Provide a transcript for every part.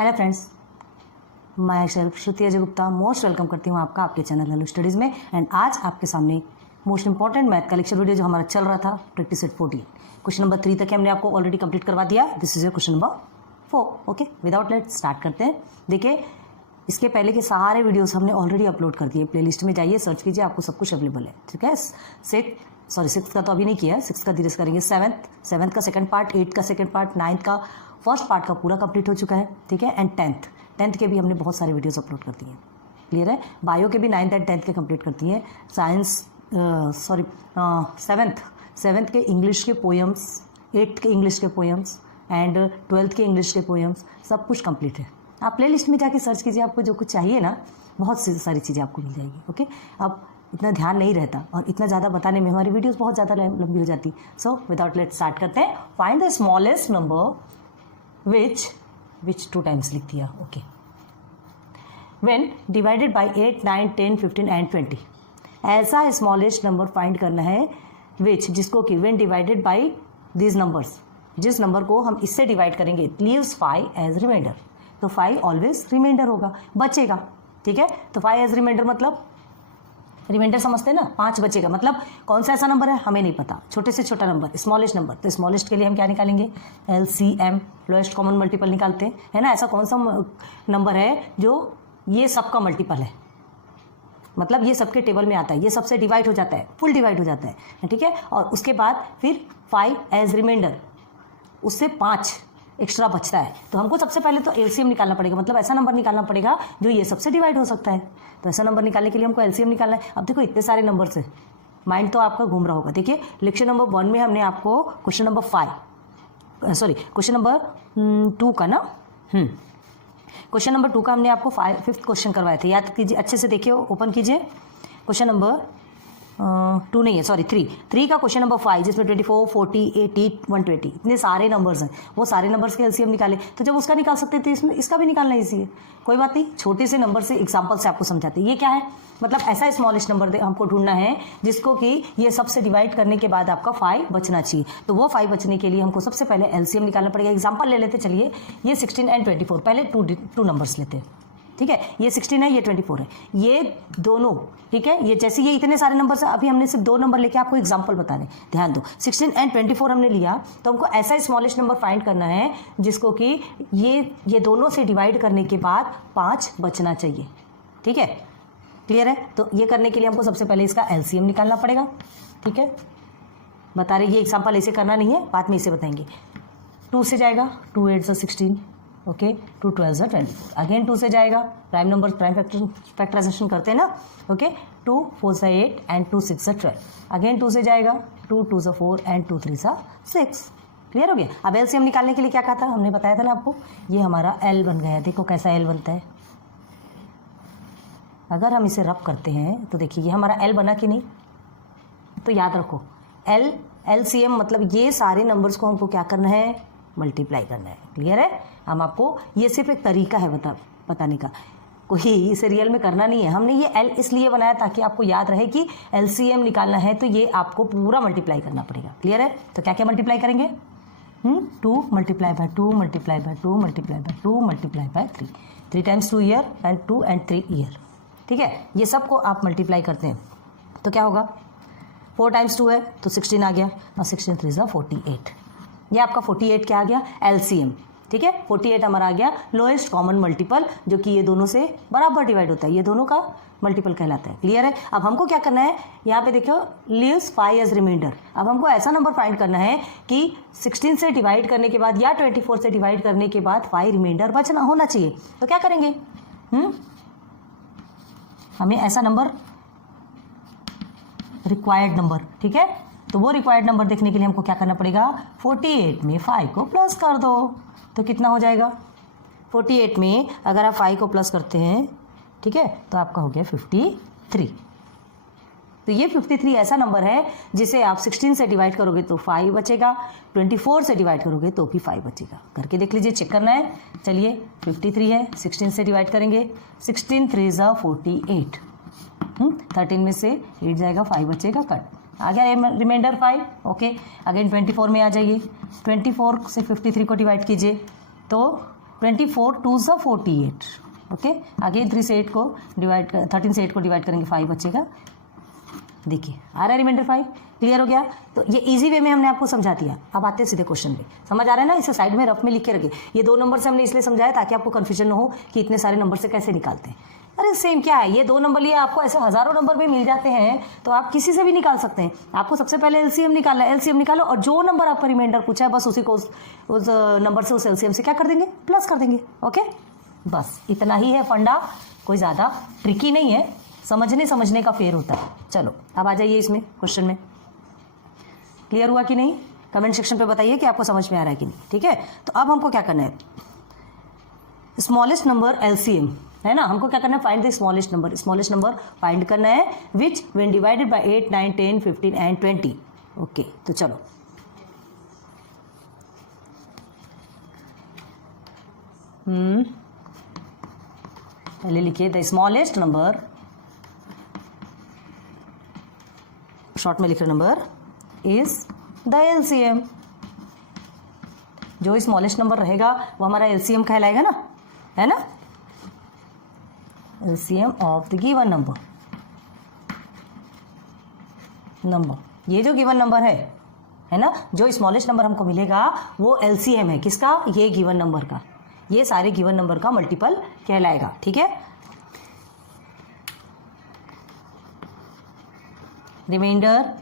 Hello friends, मैं self श्रुति Ajay Gupta most welcome करती हूँ आपका आपके चैनल हेलो स्टडीज़ में। एंड आज आपके सामने मोस्ट इंपॉर्टेंट मैथ का लेक्चर वीडियो जो हमारा चल रहा था प्रैक्टिस सेट 14 क्वेश्चन नंबर 3 तक हमने आपको ऑलरेडी कंप्लीट करवा दिया। This is your question number 4। Okay, without let start करते हैं। देखिए, इसके पहले के सारे वीडियोस हमने ऑलरेडी अपलोड कर दिए। प्लेलिस्ट में जाइए, सर्च कीजिए, आपको सब कुछ अवेलेबल है। ठीक है, सिक्स का तो अभी नहीं किया है, 6 का धीरे से करेंगे। सेवन्थ का सेकंड पार्ट, 8 का सेकंड पार्ट, 9th का फर्स्ट पार्ट का पूरा कंप्लीट हो चुका है। ठीक है, एंड 10th के भी हमने बहुत सारे वीडियोस अपलोड कर दिए हैं। क्लियर है, बायो के भी 9th एंड 10th के कंप्लीट करती हैं। साइंस सेवन्थ के इंग्लिश के पोएम्स, 8th के इंग्लिश के पोएम्स एंड 12th के इंग्लिश के पोएम्स सब कुछ कंप्लीट है। आप प्ले लिस्ट में जाके सर्च कीजिए, आपको जो कुछ चाहिए ना, बहुत सारी चीज़ें आपको मिल जाएगी। ओके, अब इतना ध्यान नहीं रहता और इतना ज़्यादा बताने में हमारी वीडियोस बहुत ज़्यादा लंबी हो जाती। सो विदाउट लेट स्टार्ट करते हैं। Find the smallest number which 2 times लिख दिया। Okay, when divided by 8, 9, 10, 15 and 20। ऐसा स्मॉलेस्ट नंबर फाइंड करना है विच, जिसको कि when divided by these numbers, जिस नंबर को हम इससे डिवाइड करेंगे, इट लीव्स 5 एज रिमाइंडर। तो 5 ऑलवेज रिमाइंडर होगा, बचेगा। ठीक है, तो 5 एज रिमाइंडर मतलब रिमाइंडर समझते हैं ना, 5 बचेगा। मतलब कौन सा ऐसा नंबर है हमें नहीं पता, छोटे से छोटा नंबर, स्मॉलेस्ट नंबर। तो स्मॉलेस्ट के लिए हम क्या निकालेंगे? LCM, लोएस्ट कॉमन मल्टीपल निकालते हैं, है ना। ऐसा कौन सा नंबर है जो ये सबका मल्टीपल है, मतलब ये सबके टेबल में आता है, ये सबसे डिवाइड हो जाता है, फुल डिवाइड हो जाता है। ठीक है, और उसके बाद फिर 5 एज रिमाइंडर, उससे 5 एक्स्ट्रा बचता है। तो हमको सबसे पहले तो LCM निकालना पड़ेगा, मतलब ऐसा नंबर निकालना पड़ेगा जो ये सबसे डिवाइड हो सकता है। तो ऐसा नंबर निकालने के लिए हमको LCM निकालना है। अब देखो, इतने सारे नंबर से माइंड तो आपका घूम रहा होगा। देखिए, लेक्चर नंबर 1 में हमने आपको क्वेश्चन नंबर 2 का ना, क्वेश्चन नंबर 2 का हमने आपको 5th क्वेश्चन करवाए थे। याद कीजिए, अच्छे से देखिए, ओपन कीजिए। क्वेश्चन नंबर 2 नहीं है, सॉरी 3 का क्वेश्चन नंबर 5, जिसमें 24, 40, 80, 120 इतने सारे नंबर्स हैं। वो सारे नंबर्स के LCM निकाले, तो जब उसका निकाल सकते थे, इसमें इसका भी निकालना ईजी है। कोई बात नहीं, छोटे से नंबर से एग्जाम्पल से आपको समझाते हैं। ये क्या है, मतलब ऐसा स्मॉलेस्ट नंबर हमको ढूंढना है जिसको कि ये सबसे डिवाइड करने के बाद आपका 5 बचना चाहिए। तो वो 5 बचने के लिए हमको सबसे पहले LCM निकालना पड़ेगा। एग्जाम्पल ले लेते, चलिए, ये 16 एंड 24, पहले 2 नंबर्स लेते हैं। ठीक है, ये 16 है, ये 24 है, ये दोनों। ठीक है, ये जैसे ये इतने सारे नंबर से अभी हमने सिर्फ 2 नंबर लेके आपको एग्जांपल बता रहे। ध्यान दो, 16 एंड 24 हमने लिया, तो हमको ऐसा स्मॉलेस्ट नंबर फाइंड करना है जिसको कि ये दोनों से डिवाइड करने के बाद 5 बचना चाहिए। ठीक है, क्लियर है। तो ये करने के लिए हमको सबसे पहले इसका LCM निकालना पड़ेगा। ठीक है, बता रहे, ये एग्जाम्पल ऐसे करना नहीं है, बाद में इसे बताएंगे। 2 से जाएगा, 2 8 से 16, ओके, 2 12 से 24, अगेन 2 से जाएगा, प्राइम नंबर प्राइम फैक्टराइजेशन करते हैं ना। ओके, 2 4 से 8 एंड 2 6 से 12, अगेन 2 से जाएगा, 2 2 से 4 एंड 2 3 से 6। क्लियर हो गया। अब LCM निकालने के लिए क्या कहा था, हमने बताया था ना आपको, ये हमारा L बन गया। देखो कैसा L बनता है, अगर हम इसे रब करते हैं तो देखिए ये हमारा L बना कि नहीं। तो याद रखो, LCM मतलब ये सारे नंबर्स को हमको क्या करना है, मल्टीप्लाई करना है। क्लियर है। हम आपको, ये सिर्फ एक तरीका है बताने का, कोई इसे रियल में करना नहीं है। हमने ये L इसलिए बनाया ताकि आपको याद रहे कि LCM निकालना है तो ये आपको पूरा मल्टीप्लाई करना पड़ेगा। क्लियर है। तो क्या क्या मल्टीप्लाई करेंगे, 2 multiply by 2 multiply by 2 multiply by 2 multiply by 3 times 2 year and 2 and 3 year. ठीक है, ये सब को आप मल्टीप्लाई करते हैं तो क्या होगा, 4 टाइम्स 2 है तो 16 आ गया, और 16 3 ज़ा 48। ये आपका 48 क्या आ गया, LCM। ठीक है, 48 हमारा आ गया लोएस्ट कॉमन मल्टीपल, जो कि ये दोनों से बराबर डिवाइड होता है, ये दोनों का मल्टीपल कहलाता है। क्लियर है। अब हमको क्या करना है, यहाँ पे देखो, लीव्स 5 एज रिमाइंडर। अब हमको ऐसा नंबर फाइंड करना है कि 16 से डिवाइड करने के बाद या 24 से डिवाइड करने के बाद 5 रिमाइंडर बचना होना चाहिए। तो क्या करेंगे, हमें ऐसा नंबर, रिक्वायर्ड नंबर। ठीक है, तो वो रिक्वायर्ड नंबर देखने के लिए हमको क्या करना पड़ेगा, 48 में 5 को प्लस कर दो, तो कितना हो जाएगा, 48 में अगर आप 5 को प्लस करते हैं, ठीक है, तो आपका हो गया 53। तो ये 53 ऐसा नंबर है जिसे आप 16 से डिवाइड करोगे तो 5 बचेगा, 24 से डिवाइड करोगे तो भी 5 बचेगा। करके देख लीजिए, चेक करना है। चलिए, 53 है, 16 से डिवाइड करेंगे, 16 3 ज़ा 48, 13 में से 8 जाएगा, 5 बचेगा, कट आ गया रिमाइंडर 5। ओके, अगेन 24 में आ जाइए, 24 से 53 को डिवाइड कीजिए तो 24 2 सा 48। ओके, अगेन 3 से 8 को डिवाइड 13 से 8 को डिवाइड करेंगे 5 बचेगा। देखिए आ रहा है रिमाइंडर 5। क्लियर हो गया? तो ये इजी वे में हमने आपको समझा दिया। अब आते हैं सीधे क्वेश्चन पे। समझ आ रहा है ना? इसे साइड में रफ में लिख के रखिए। ये 2 नंबर से हमने इसलिए समझाया ताकि आपको कंफ्यूजन न हो कि इतने सारे नंबर से कैसे निकालते हैं। अरे सेम क्या है, ये 2 नंबर लिए आपको ऐसे हजारों नंबर भी मिल जाते हैं, तो आप किसी से भी निकाल सकते हैं। आपको सबसे पहले एलसीएम निकालना है। एलसीएम निकालो और जो नंबर आपका रिमाइंडर पूछा है बस उसी को उस नंबर से उस एलसीएम से क्या कर देंगे, प्लस कर देंगे। ओके, बस इतना ही है फंडा, कोई ज़्यादा ट्रिकी नहीं है, समझने का फेर होता है। चलो अब आ जाइए इसमें क्वेश्चन में। क्लियर हुआ कि नहीं? कमेंट सेक्शन पे बताइए कि आपको समझ में आ रहा है कि नहीं। ठीक है, तो अब हमको क्या करना है, स्मॉलेस्ट नंबर एलसीएम है ना, हमको क्या करना है, find the smallest number. Smallest number find करना है विच when divided by 8 9 10 15 and 20। Okay, तो चलो पहले लिखिए द स्मॉलेस्ट नंबर, शॉर्ट में लिख रहे नंबर इज द एलसीएम। जो स्मॉलेस्ट नंबर रहेगा वो हमारा एलसीएम कहलाएगा ना, है ना, LCM of the given number. ये जो गिवन नंबर है ना, जो स्मॉलेस्ट नंबर हमको मिलेगा वो एलसीएम है किसका, ये गिवन नंबर का। ये सारे गिवन नंबर का मल्टीपल कहलाएगा। ठीक है, रिमाइंडर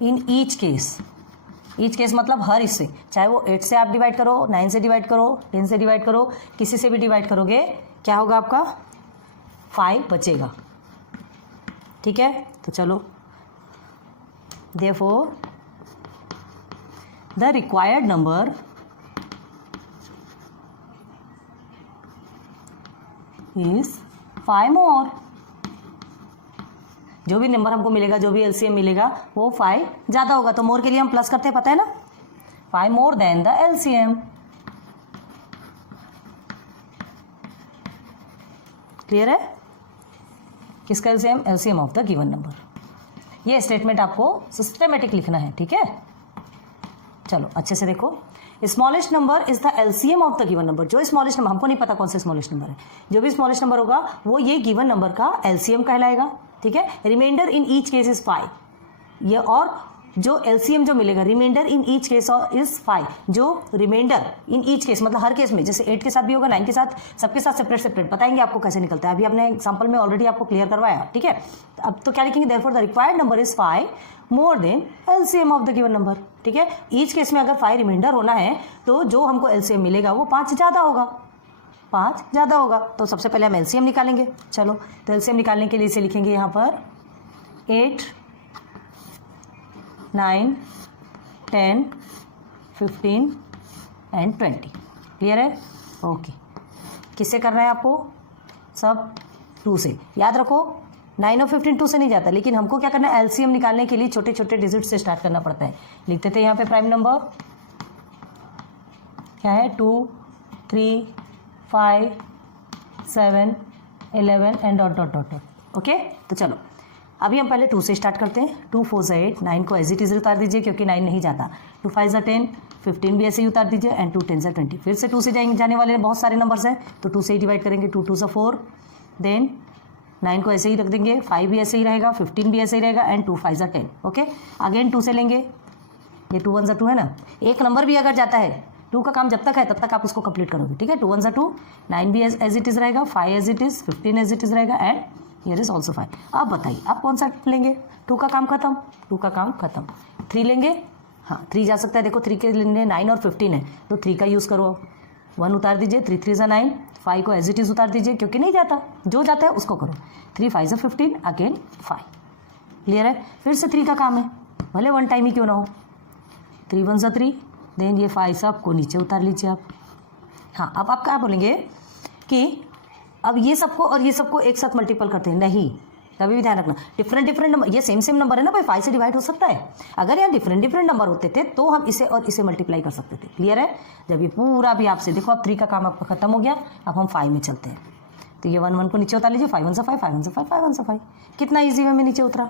इन ईच केस मतलब हर इससे, चाहे वो 8 से आप डिवाइड करो, 9 से डिवाइड करो, 10 से डिवाइड करो, किसी से भी डिवाइड करोगे क्या होगा आपका, 5 बचेगा। ठीक है, तो चलो therefore the required number is 5 मोर। जो भी नंबर हमको मिलेगा, जो भी एलसीएम मिलेगा वो 5 ज़्यादा होगा। तो मोर के लिए हम प्लस करते हैं, पता है ना, 5 more than the LCM. Clear है? किसका LCM? LCM of the given number. ये स्टेटमेंट आपको सिस्टमेटिक लिखना है। ठीक है, चलो अच्छे से देखो। Smallest number is the LCM of the given number. जो स्मॉलेस्ट नंबर, हमको नहीं पता कौन सा स्मॉलेस्ट नंबर है, जो भी स्मॉलेस्ट नंबर होगा वो ये गिवन नंबर का एलसीएम कहलाएगा। ठीक है, remainder in each case is 5। ये और जो एलसीएम जो मिलेगा, remainder in each case is 5। जो रिमाइंडर इन ईच केस मतलब हर केस में, जैसे 8 के साथ भी होगा, 9 के साथ, सबके साथ सेपरेट बताएंगे आपको कैसे निकलता है। अभी आपने एग्जांपल में ऑलरेडी आपको क्लियर करवाया। ठीक है, अब तो क्या लिखेंगे, therefore the required number is 5 more than LCM of the given number. ठीक है, ईच केस में अगर 5 रिमाइंडर होना है तो जो हमको एलसीएम मिलेगा वो 5 ज़्यादा होगा, 5 ज़्यादा होगा। तो सबसे पहले हम एलसीएम निकालेंगे। चलो, तो एलसीएम निकालने के लिए इसे लिखेंगे यहाँ पर 8 9 10 15 एंड 20। क्लियर है? ओके, किससे करना है आपको, सब 2 से। याद रखो 9 और 15 2 से नहीं जाता, लेकिन हमको क्या करना है, एलसीएम निकालने के लिए छोटे छोटे डिजिट से स्टार्ट करना पड़ता है। लिखते थे यहाँ पे प्राइम नंबर क्या है, 2 3 5 7 11 and dot dot dot dot. Okay, तो चलो अभी हम पहले 2 से स्टार्ट करते हैं। 2 4 8, 9 को एज इट इज उतार दीजिए क्योंकि 9 नहीं जाता। 2 5 10, 15 भी ऐसे ही उतार दीजिए एंड 2 10 20। फिर से 2 से जाने वाले बहुत सारे नंबर्स हैं, तो 2 से ही डिवाइड करेंगे। 2 2 4, देन 9 को ऐसे ही रख देंगे, 5 भी ऐसे ही रहेगा, 15 भी ऐसे ही रहेगा एंड 2 5 10। ओके, अगेन 2 से लेंगे, ये 2 1 2 है ना, एक नंबर भी अगर जाता है, 2 का काम जब तक है तब तक आप उसको कंप्लीट करोगे। ठीक है, 2 1 2, 9 भी एज इट इज रहेगा, 5 as it is, 15 as it is रहेगा एंड हियर इज ऑल्सो 5। अब बताइए आप कौन सा लेंगे, 2 का काम खत्म, 2 का काम खत्म। 3 लेंगे, हाँ 3 जा सकता है। देखो 3 के लिए 9 और 15 है तो 3 का यूज़ करो। 1 उतार दीजिए, 3 3 ज़ा 9, 5 को एज इट इज उतार दीजिए क्योंकि नहीं जाता, जो जाता है उसको करो। 3 5 ज़ा 15, अगेन 5। क्लियर है? फिर से 3 का काम है, भले 1 टाइम ही क्यों ना हो। 3 1 ज़ा 3, देन ये 5 सबको नीचे उतार लीजिए आप। हाँ, अब आप क्या बोलेंगे कि अब ये सबको और ये सबको एक साथ मल्टीपल करते हैं, नहीं, कभी भी ध्यान रखना डिफरेंट नंबर, ये सेम नंबर है ना भाई, 5 से डिवाइड हो सकता है। अगर यहाँ डिफरेंट नंबर होते थे तो हम इसे और इसे मल्टीप्लाई कर सकते थे। क्लियर है? जब ये पूरा भी आपसे देखो, अब 3 का काम आपका खत्म हो गया, अब हम 5 में चलते हैं। तो ये 1 1 को नीचे उतार लीजिए, 5 1 ज़ा 5, 5 1 ज़ा 5, 5 1 ज़ा 5। कितना ईजी वे में नीचे उतरा,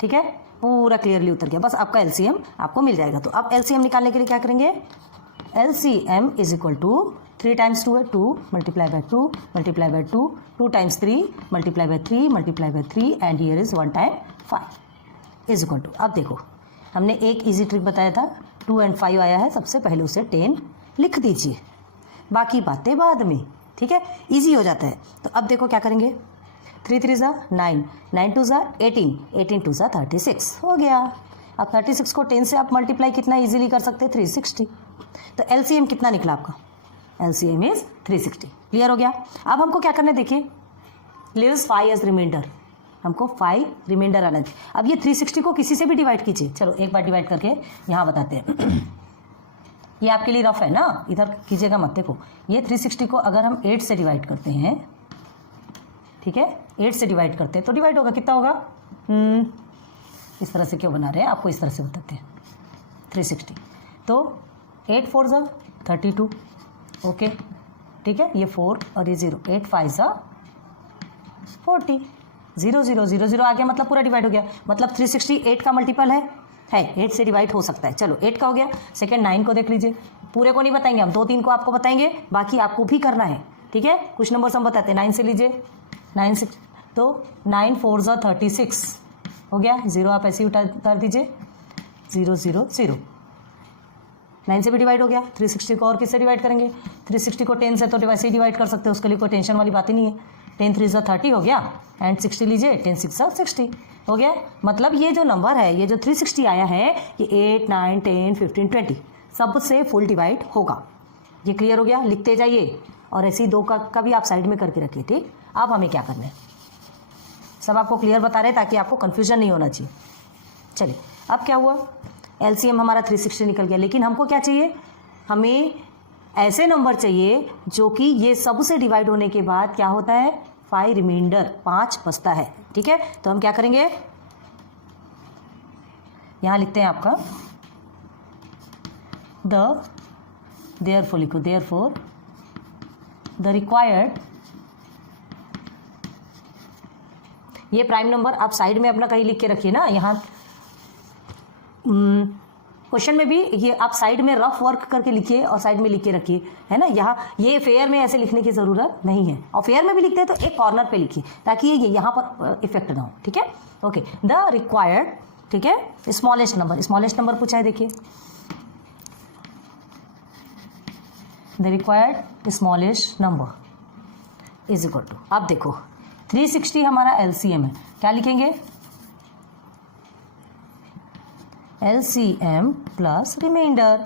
ठीक है, पूरा क्लियरली उतर गया। बस आपका एलसीएम आपको मिल जाएगा। तो अब एलसीएम निकालने के लिए क्या करेंगे, LCM is equal to 3 times 2 है 2 multiply by 2 multiply by 2 2 times 3 multiply by 3 multiply by 3 and here is 1 time 5 is equal to. अब देखो हमने एक इजी ट्रिक बताया था, 2 एंड 5 आया है, सबसे पहले उसे 10 लिख दीजिए, बाकी बातें बाद में, ठीक है, इजी हो जाता है। तो अब देखो क्या करेंगे, 3 3 ज़ा 9, 9 2 ज़ा 18, 18 2 ज़ा 36 हो गया। अब 36 को 10 से आप मल्टीप्लाई कितना इजीली कर सकते हैं, 360। तो एलसीएम कितना निकला आपका, एलसीएम इज 360। क्लियर हो गया। अब हमको क्या करना है, देखिए लिव्स 5 एज रिमाइंडर, हमको 5 रिमाइंडर आना चाहिए। अब ये 360 को किसी से भी डिवाइड कीजिए, चलो एक बार डिवाइड करके यहाँ बताते हैं। ये आपके लिए रफ है ना, इधर कीजिएगा मत। देखो ये 360 को अगर हम 8 से डिवाइड करते हैं, ठीक है, 8 से डिवाइड करते हैं तो डिवाइड होगा, कितना होगा, इस तरह से क्यों बना रहे हैं, आपको इस तरह से बताते हैं। 360 तो 8 4 ज़ा 32, ओके, ठीक है, ये 4 और ये 0, 8 5 ज़ा 40, 0 0 0 0 आ गया, मतलब पूरा डिवाइड हो गया। मतलब 360 8 का मल्टीपल है 8 से डिवाइड हो सकता है। चलो 8 का हो गया। सेकंड 9 को देख लीजिए, पूरे को नहीं बताएंगे हम, 2-3 को आपको बताएंगे, बाकी आपको भी करना है, ठीक है। कुछ नंबर हम बताते हैं, 9 से लीजिए, 9 6 तो 9 4 ज़ा 36 हो गया, 0 आप ऐसे ही उतार दीजिए, 0 0 0, 9 से भी डिवाइड हो गया। 360 को और किससे डिवाइड करेंगे, 360 को 10 से तो वैसे ही डिवाइड कर सकते हैं, उसके लिए कोई टेंशन वाली बात ही नहीं है। 10 3 ज़ा 30 हो गया एंड 60 लीजिए, 10 6 ज़ा 60 हो गया। मतलब ये जो नंबर है, ये जो 360 आया है, ये 8 9 10 15 20 सबसे फुल डिवाइड होगा। ये क्लियर हो गया, लिखते जाइए और ऐसे ही 2 का भी आप साइड में करके रखिए, ठीक। अब हमें क्या करना है, सब आपको क्लियर बता रहे हैं ताकि आपको कन्फ्यूजन नहीं होना चाहिए। चलिए अब क्या हुआ, एलसीएम हमारा 360 निकल गया, लेकिन हमको क्या चाहिए, हमें ऐसे नंबर चाहिए जो कि ये सबसे डिवाइड होने के बाद क्या होता है, 5 रिमाइंडर 5 बचता है, ठीक है। तो हम क्या करेंगे, यहां लिखते हैं आपका देयरफॉर लिखो, देयरफॉर द रिक्वायर्ड, ये प्राइम नंबर आप साइड में अपना कहीं लिख के रखिए ना, यहाँ क्वेश्चन में भी ये आप साइड में रफ वर्क करके लिखिए और साइड में लिख के रखिए, है ना। यहाँ ये फेयर में ऐसे लिखने की ज़रूरत नहीं है, और फेयर में भी लिखते हैं तो एक कॉर्नर पे लिखिए ताकि ये यहाँ पर इफेक्ट ना हो, ठीक है। ओके, द रिक्वायर्ड, ठीक है, स्मॉलेस्ट नंबर पूछा है, देखिए the required smallest number is equal to, अब देखो 360 हमारा एलसीएम है, क्या लिखेंगे, एलसीएम प्लस रिमाइंडर।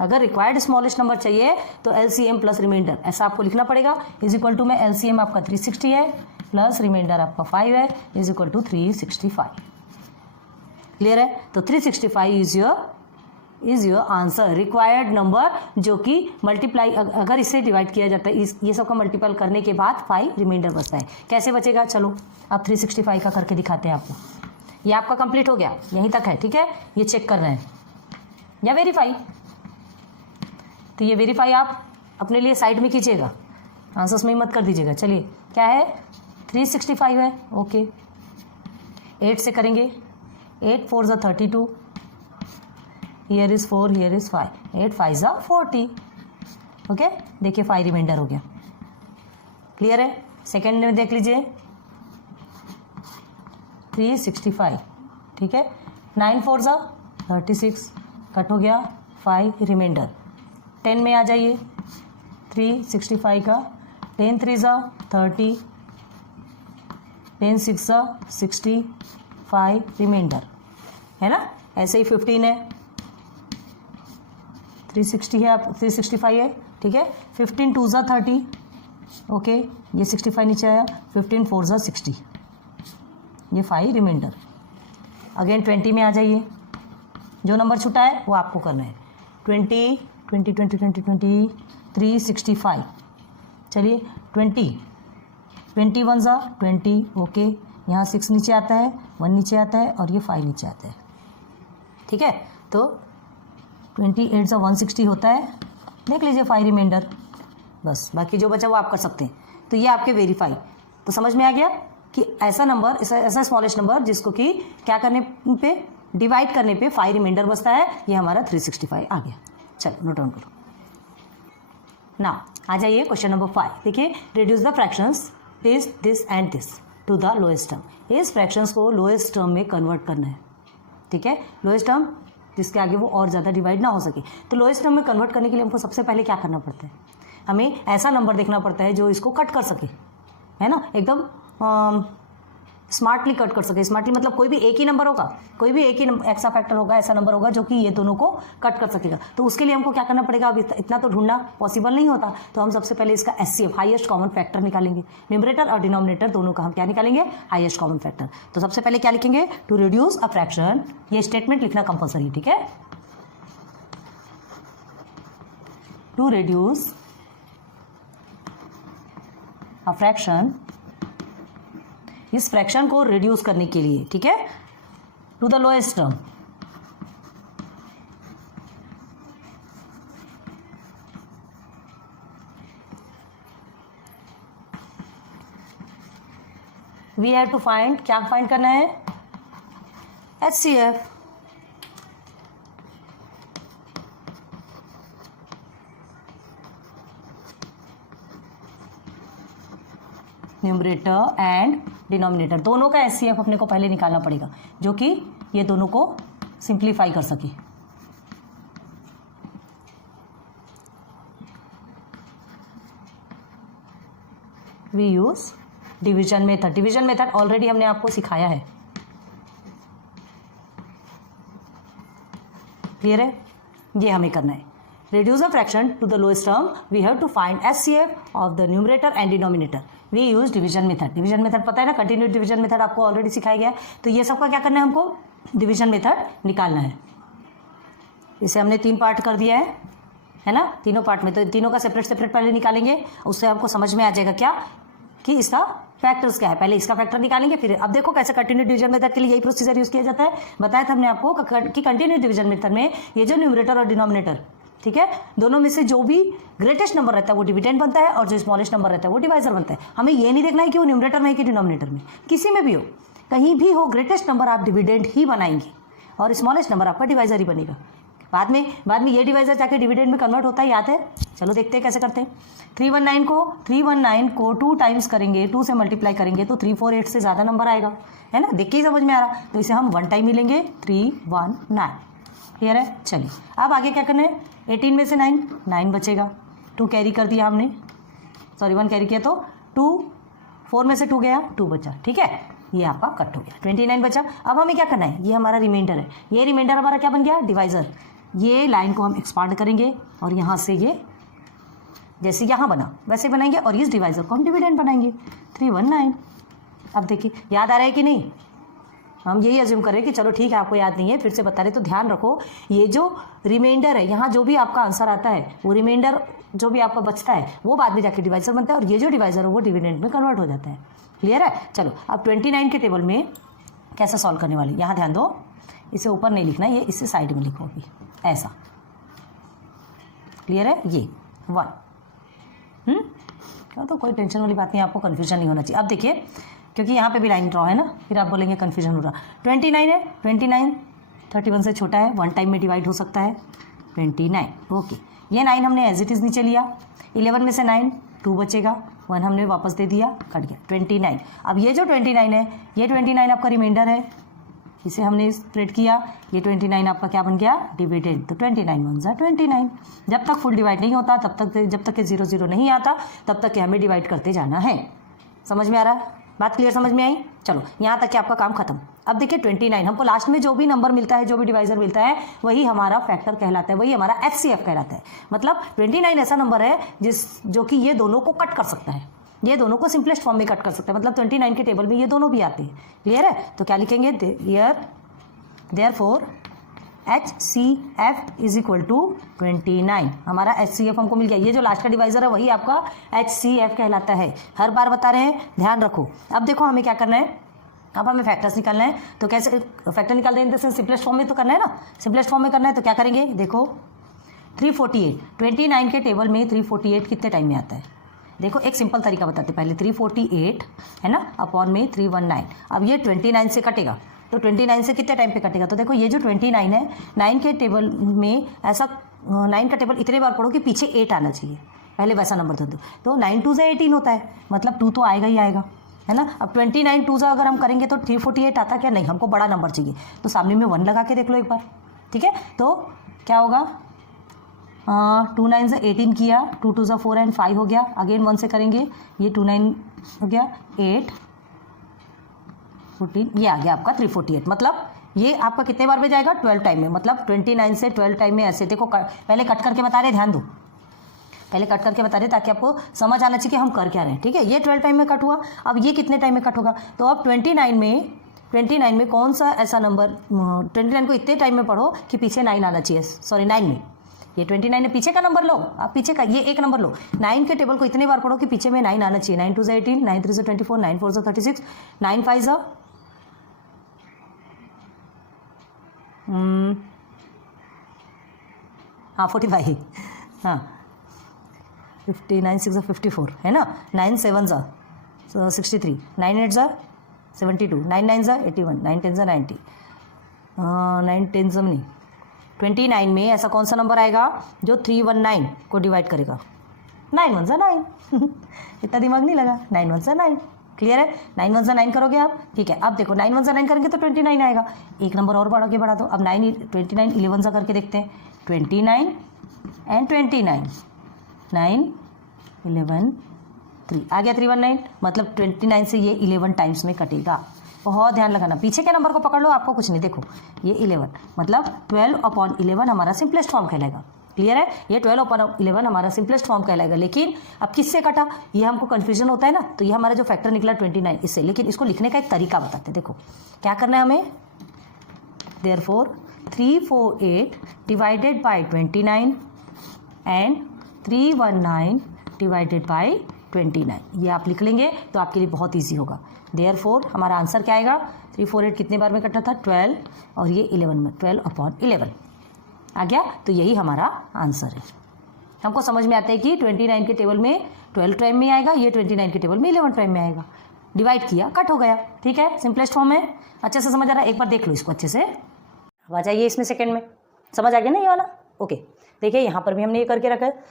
अगर रिक्वायर्ड स्मॉलेस्ट नंबर चाहिए तो एलसीएम प्लस रिमाइंडर ऐसा आपको लिखना पड़ेगा, इज इक्वल टू में एलसीएम आपका 360 है प्लस रिमाइंडर आपका 5 है, इज इक्वल टू 365। क्लियर है। तो 365 is your answer, required number जो कि मल्टीप्लाई अगर इससे डिवाइड किया जाता है, ये सब का मल्टीपल करने के बाद 5 रिमाइंडर बचता है। कैसे बचेगा, चलो अब 365 का करके दिखाते हैं आपको। ये आपका कंप्लीट हो गया, यहीं तक है, ठीक है। ये चेक कर रहे हैं या वेरीफाई, तो ये वेरीफाई आप अपने लिए साइड में कीजिएगा, आंसर्स में मत कर दीजिएगा। चलिए क्या है, 365 है, ओके, 8 से करेंगे, 8 4 ज़ा 32, हियर इज 4, हियर इज 5, 8 5 ज़ा 40, ओके। देखिए 5 रिमाइंडर हो गया, क्लियर है। सेकेंड में देख लीजिए 365, ठीक है, 9 4 ज़ा 36 कट हो गया, 5 रिमाइंडर। 10 में आ जाइए, 365 का 10 3 ज़ा 30, 10 6 ज़ा 60, 5 रिमाइंडर, है ना। ऐसे ही 15 है, 360 है, आप 365 है, ठीक है। 15 2 ज़ा 30, ओके, ये 65 नीचे आया, 15 4 ज़ा 60, ये 5 रिमाइंडर। अगेन 20 में आ जाइए, जो नंबर छूटा है वो आपको करना है, 20 20 20 20 20 365। चलिए 20 21 ज़ा 20, ओके, यहाँ 6 नीचे आता है, 1 नीचे आता है और ये 5 नीचे आता है, ठीक है। तो 28 ज़ा 160 होता है, देख लीजिए 5 रिमाइंडर, बस बाकी जो बचा वो आप कर सकते हैं। तो ये आपके वेरीफाई, तो समझ में आ गया। कि ऐसा नंबर, ऐसा स्मॉलेस्ट नंबर जिसको कि क्या करने पे, डिवाइड करने पे 5 रिमाइंडर बचता है, ये हमारा 365 आ गया। चलो नोट डाउन करो ना। आ जाइए क्वेश्चन नंबर 5। देखिए, reduce the fractions this and this to the lowest term. इस फ्रैक्शंस को लोएस्ट टर्म में कन्वर्ट करना है, ठीक है। लोएस्ट टर्म जिसके आगे वो और ज़्यादा डिवाइड ना हो सके। तो लोएस्ट टर्म में कन्वर्ट करने के लिए हमको सबसे पहले क्या करना पड़ता है, हमें ऐसा नंबर देखना पड़ता है जो इसको कट कर सके, है ना, एकदम स्मार्टली कट कर सके। स्मार्टली मतलब कोई भी एक ही नंबर होगा, कोई भी एक ही एक्स्ट्रा फैक्टर होगा, ऐसा नंबर होगा जो कि ये दोनों को कट कर सकेगा। तो उसके लिए हमको क्या करना पड़ेगा, अब इतना तो ढूंढना पॉसिबल नहीं होता। तो हम सबसे पहले इसका HCF हाईएस्ट कॉमन फैक्टर निकालेंगे। न्यूमरेटर और डिनोमिनेटर दोनों का हम क्या निकालेंगे, हाईएस्ट कॉमन फैक्टर। तो सबसे पहले क्या लिखेंगे, टू रिड्यूस अ फ्रैक्शन, ये स्टेटमेंट लिखना कंपल्सरी, ठीक है। टू रिड्यूस अ फ्रैक्शन, इस फ्रैक्शन को रिड्यूस करने के लिए, ठीक है, to the lowest term, we have to find, क्या फाइंड करना है, HCF। न्यूमरेटर एंड डिनोमिनेटर दोनों का HCF अपने को पहले निकालना पड़ेगा, जो कि ये दोनों को सिंप्लीफाई कर सके। We use division method. Division method already हमने आपको सिखाया है, क्लियर है। ये हमें करना है, reduce a fraction to the lowest term, we have to find HCF of the numerator and denominator. We use division method. division method पता है ना, continuous division method आपको ऑलरेडी सिखाया गया है। तो ये सबका क्या करना है, हमको डिवीजन मेथड निकालना है। इसे हमने 3 पार्ट कर दिया है ना, तीनों पार्ट में। तो तीनों का सेपरेट सेपरेट पहले निकालेंगे, उससे हमको समझ में आ जाएगा क्या कि इसका फैक्टर्स क्या है। पहले इसका फैक्टर निकालेंगे, फिर अब देखो कैसे कंटिन्यूस डिवीजन मेथड के लिए यही प्रोसीजर यूज किया जाता है। बताया था हमने आपको कि कंटिन्यूस डिवीजन मेथड में ये जो न्यूमरेटर और डिनोमिनेटर, ठीक है, दोनों में से जो भी ग्रेटेस्ट नंबर रहता है वो डिविडेंड बनता है, और जो स्मॉलेस्ट नंबर रहता है वो डिवाइजर बनता है। हमें ये नहीं देखना है कि वो न्यूमरेटर में है कि डिनोमिनेटर में, किसी में भी हो, कहीं भी हो, ग्रेटेस्ट नंबर आप डिविडेंड ही बनाएंगे और स्मॉलेस्ट नंबर आपका डिवाइजर ही बनेगा। बाद में ये डिवाइजर जाके डिविडेंड में कन्वर्ट होता है, याद है। चलो देखते हैं कैसे करते हैं। 319 को 2 टाइम्स करेंगे, 2 से मल्टीप्लाई करेंगे तो 348 से ज़्यादा नंबर आएगा, है ना, देख के ही समझ में आ रहा। तो इसे हम 1 टाइम ही लेंगे, 319, क्लियर है। चलिए अब आगे क्या करना है, 18 में से 9 बचेगा, 2 कैरी कर दिया हमने, सॉरी 1 कैरी किया तो 2, 4 में से 2 गया, 2 बचा, ठीक है, ये आपका कट हो गया, 29 बचा। अब हमें क्या करना है, ये हमारा रिमाइंडर है, ये रिमाइंडर हमारा क्या बन गया, डिवाइजर। ये लाइन को हम एक्सपांड करेंगे और यहाँ से ये जैसे यहाँ बना वैसे बनाएंगे, और इस डिवाइजर को हम डिविडेंड बनाएंगे, 319। अब देखिए याद आ रहा है कि नहीं, हम यही अज्यूम करें कि चलो ठीक है आपको याद नहीं है, फिर से बता रहे। तो ध्यान रखो, ये जो रिमाइंडर है, यहाँ जो भी आपका आंसर आता है वो रिमाइंडर जो भी आपका बचता है वो बाद में जाके डिवाइजर बनता है, और ये जो डिवाइजर है वो डिविडेंड में कन्वर्ट हो जाता है, क्लियर है। चलो अब 29 के टेबल में कैसे सॉल्व करने वाले, यहाँ ध्यान दो, इसे ऊपर नहीं लिखना, ये इससे साइड में लिखो अभी, ऐसा, क्लियर है। ये 1 तो कोई टेंशन वाली बात नहीं, आपको कन्फ्यूजन नहीं होना चाहिए। अब देखिए, क्योंकि यहाँ पे भी लाइन ड्रॉ है ना, फिर आप बोलेंगे कन्फ्यूजन हो रहा। 29 है, 29 31 से छोटा है, 1 टाइम में डिवाइड हो सकता है, 29, ओके। ये 9 हमने एज इट इज़ नीचे लिया, 11 में से 9, 2 बचेगा, 1 हमने वापस दे दिया, कट गया, 29। अब ये जो 29 है, ये 29 आपका रिमाइंडर है, इसे हमने स्प्लिट किया, ये 29 आपका क्या बन गया, डिविडेंड। तो 29 1 जा 29। जब तक फुल डिवाइड नहीं होता तब तक, जब तक के 0 0 नहीं आता तब तक के हमें डिवाइड करते जाना है। समझ में आ रहा है बात, क्लियर समझ में आई। चलो यहाँ तक कि आपका काम खत्म। अब देखिए 29, हमको लास्ट में जो भी नंबर मिलता है, जो भी डिवाइजर मिलता है, वही हमारा फैक्टर कहलाता है, वही हमारा HCF कहलाता है। मतलब 29 ऐसा नंबर है जो कि ये दोनों को कट कर सकता है, ये दोनों को सिंपलेस्ट फॉर्म में कट कर सकता है। मतलब 29 के टेबल में ये दोनों भी आते हैं, क्लियर है। तो क्या लिखेंगे, therefore HCF is equal to 29। हमारा HCF हमको मिल गया, ये जो लास्ट का डिवाइजर है वही आपका HCF कहलाता है। हर बार बता रहे हैं, ध्यान रखो। अब देखो हमें क्या करना है, अब हमें फैक्टर्स निकालना है। तो कैसे फैक्टर निकाल देंगे, सिंपलेस्ट फॉर्म में तो करना है ना, सिंपलेस्ट फॉर्म में करना है। तो क्या करेंगे, देखो 348, 29 के टेबल में 348 कितने टाइम में आता है, देखो एक सिंपल तरीका बताते, पहले 348 है ना अपॉन में 319। अब ये 29 से कटेगा, तो 29 से कितने टाइम पे कटेगा? तो देखो ये जो 29 है, 9 के टेबल में ऐसा 9 का टेबल इतने बार पढ़ो कि पीछे 8 आना चाहिए, पहले वैसा नंबर दे दो। तो 9 2 से 18 होता है, मतलब 2 तो आएगा ही आएगा, है ना। अब 29 2 अगर हम करेंगे तो 348 आता क्या? नहीं, हमको बड़ा नंबर चाहिए, तो सामने में 1 लगा के देख लो एक बार, ठीक है। तो क्या होगा? 2 9 से 18 किया, 2 2 से 4 एंड 5 हो गया, अगेन 1 से करेंगे, ये 2 9 हो गया, 8 14, ये आ गया आपका 348। मतलब ये आपका कितने बार में जाएगा? 12 टाइम में। मतलब 29 से 12 टाइम में ऐसे देखो, पहले कट करके बता रहे, ध्यान दो, पहले कट करके बता रहे ताकि आपको समझ आना चाहिए कि हम कर क्या रहे हैं, ठीक है। ये 12 टाइम में कट हुआ, अब ये कितने टाइम में कट होगा? तो अब 29 में कौन सा ऐसा नंबर, 29 को इतने टाइम में पढ़ो कि पीछे 9 आना चाहिए, सॉरी 9 में, ये 29 है, पीछे का नंबर लो, आप पीछे का ये एक नंबर लो, 9 के टेबल को इतने बार पढ़ो कि पीछे में 9 आना चाहिए। 9 2 से 18, 9 3 से 24, 9 4 से 36, 9 5 से हाँ 45, हाँ 59 6 54 है ना, 9 7 सा 63, 9 8 सा 72, 9 9 सा 81, 9 10 सा 90, 9 10 सा नहीं, 29 में ऐसा कौन सा नंबर आएगा जो 319 को डिवाइड करेगा? 9 1 सा 9 इतना दिमाग नहीं लगा, 9 1 सा 9, क्लियर है। 9 1 सा 9 करोगे आप, ठीक है। अब देखो 9 1 सा 9 करेंगे तो 29 आएगा, एक नंबर और बढ़ा के बढ़ा दो। अब 29 11 सा करके देखते हैं, 29 एंड 29, 9 11 3 आ गया 319, मतलब 29 से ये 11 टाइम्स में कटेगा। बहुत ध्यान लगाना, पीछे के नंबर को पकड़ लो, आपको कुछ नहीं, देखो ये 11 मतलब 12/11 हमारा सिंपलेस्ट फॉर्म कहलाएगा, क्लियर है। ये 12/11 हमारा सिंपलेस्ट फॉर्म कहलाएगा। लेकिन अब किससे कटा, ये हमको कन्फ्यूजन होता है ना, तो ये हमारा जो फैक्टर निकला 29 इससे। लेकिन इसको लिखने का एक तरीका बताते हैं, देखो क्या करना है हमें। Therefore 348 divided by 29 and 319 divided by 29, ये आप लिख लेंगे तो आपके लिए बहुत ईजी होगा। देयरफॉर हमारा आंसर क्या आएगा? 348 कितने बार में कटा था? 12, और ये 11 में, 12/11 आ गया। तो यही हमारा आंसर है। हमको समझ में आता है कि 29 के टेबल में 12 टाइम में आएगा, ये 29 के टेबल में 11 टाइम में आएगा, डिवाइड किया कट हो गया, ठीक है, सिंपलेस्ट फॉर्म है। अच्छे से समझ आ रहा है? एक बार देख लो इसको अच्छे से, अब आ जाइए इसमें सेकेंड में, समझ आ गया ना ये वाला? ओके, देखिए यहाँ पर भी हमने ये करके रखा है,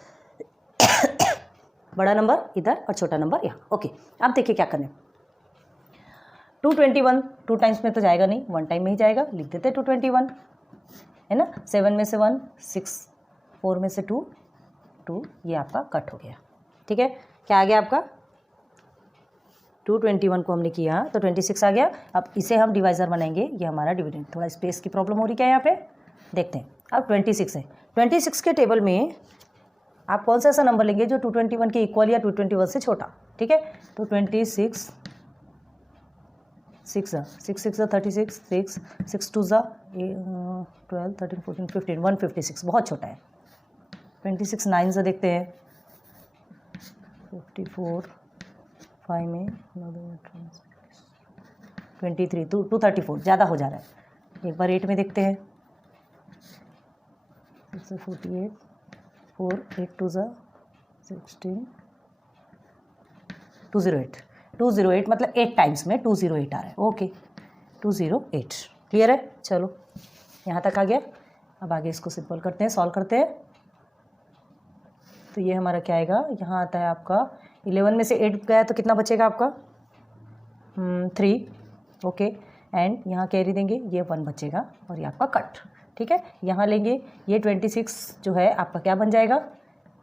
बड़ा नंबर इधर और छोटा नंबर यहाँ। ओके, अब देखिए क्या करना है। 221 2 टाइम्स में तो जाएगा नहीं, 1 टाइम में ही जाएगा, लिख देते 221 है ना। 7 में से 1 6, 4 में से 2 2, ये आपका कट हो गया, ठीक है। क्या आ गया आपका? 221 को हमने किया तो 26 आ गया। अब इसे हम डिवाइज़र बनाएंगे, ये हमारा डिविडेंड। थोड़ा स्पेस की प्रॉब्लम हो रही क्या यहाँ पे, देखते हैं। अब 26 है, 26 के टेबल में आप कौन सा ऐसा नंबर लेंगे जो 221 के इक्वल या 221 से छोटा, ठीक है। तो 26 6 6 36, 6 6 2 12 13 14 15 156, बहुत छोटा है। 26 9 से देखते हैं, 54 5 में 23 234, ज़्यादा हो जा रहा है। एक बार 8 में देखते हैं, 48 4 8 2 16 208 मतलब 8 टाइम्स में 208 आ रहा है। ओके, 208 क्लियर है। चलो यहाँ तक आ गया। अब आगे इसको सिंपल करते हैं, सॉल्व करते हैं। तो ये हमारा क्या आएगा, यहाँ आता है आपका 11 में से 8 गया तो कितना बचेगा आपका 3, ओके। एंड यहाँ कैरी देंगे, ये 1 बचेगा और ये आपका कट, ठीक है। यहाँ लेंगे, ये 26 जो है आपका क्या बन जाएगा,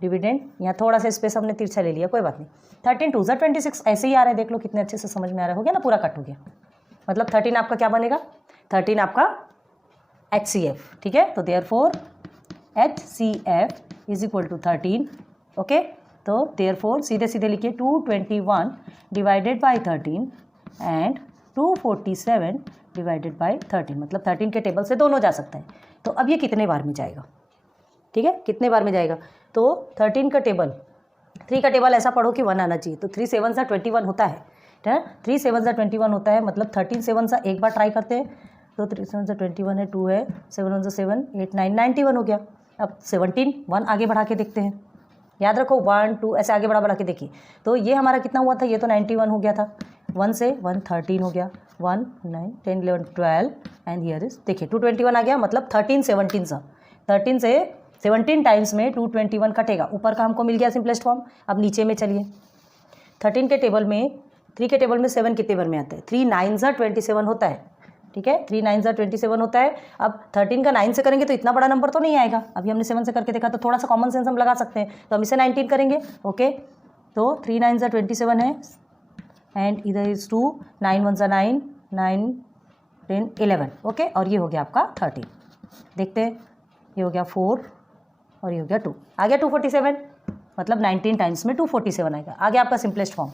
डिविडेंड। यहाँ थोड़ा सा स्पेस हमने तिरछा ले लिया, कोई बात नहीं। 13 2 26 ऐसे ही आ रहा है, देख लो कितने अच्छे से समझ में आ रहा है। हो गया ना, पूरा कट हो गया। मतलब 13 आपका क्या बनेगा, 13 आपका HCF, ठीक है। तो therefore HCF is equal to 13, okay. तो देयरफॉर सीधे सीधे लिखिए 221 divided by 13 and 247 divided by 13, मतलब 13 के टेबल से दोनों जा सकता है। तो अब ये कितने बार में जाएगा, ठीक है, कितने बार में जाएगा। तो 13 का टेबल, 3 का टेबल ऐसा पढ़ो कि 1 आना चाहिए। तो 3 7 सा 21 होता है, ठीक है। 3 7 सा 21 होता है, मतलब 13 7 सा एक बार ट्राई करते हैं। तो 3 7 सा 21 है, 2 है, 7 1 सा 7 8 9 91 हो गया। अब 17 1 आगे बढ़ा के देखते हैं, याद रखो 1 2 ऐसे आगे बढ़ा के देखिए। तो ये हमारा कितना हुआ था, ये तो 91 हो गया था, 1 से 1 13 हो गया, 1 9 10 11 12 एंड हियर इज देखिए 221 आ गया, मतलब 13 17 सा 13 से 17 टाइम्स में 221 कटेगा। ऊपर का हमको मिल गया सिंपलेस्ट फॉर्म। अब नीचे में चलिए 13 के टेबल में 3 के टेबल में 7 कितने बार में आता है, 3 9 27 होता है, ठीक है, 3 9 27 होता है। अब 13 का 9 से करेंगे तो इतना बड़ा नंबर तो नहीं आएगा, अभी हमने 7 से करके देखा, तो थोड़ा सा कॉमन सेंस हम लगा सकते हैं, तो हम इसे 19 करेंगे। ओके, तो 3 9 27 है एंड इधर इज 2 9 1 9 9 10 11। ओके, और ये हो गया आपका 13। देखते हैं, ये हो गया 4 और ये हो गया 2, आ गया 247, मतलब 19 टाइम्स में 247 आएगा। आ गया आपका सिंपलेस्ट फॉर्म।